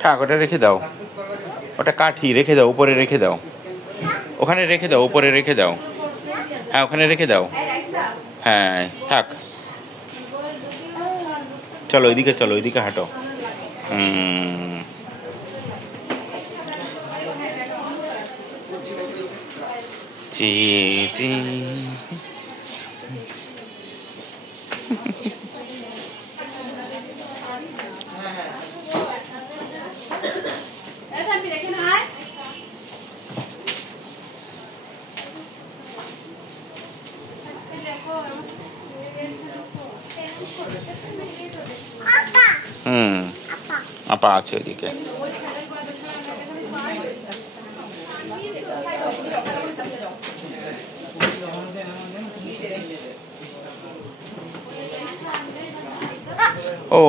থাক, ওটা রেখে দাও, ওটা কাঠি রেখে দাও, উপরে রেখে দাও, ওখানে রেখে দাও, উপরে রেখে দাও। হ্যাঁ, ওখানে রেখে দাও। হ্যাঁ, থাক। চলো ওইদিকে, চলো ওইদিকে হাঁটো। আপা আছে ওইদিকে। ও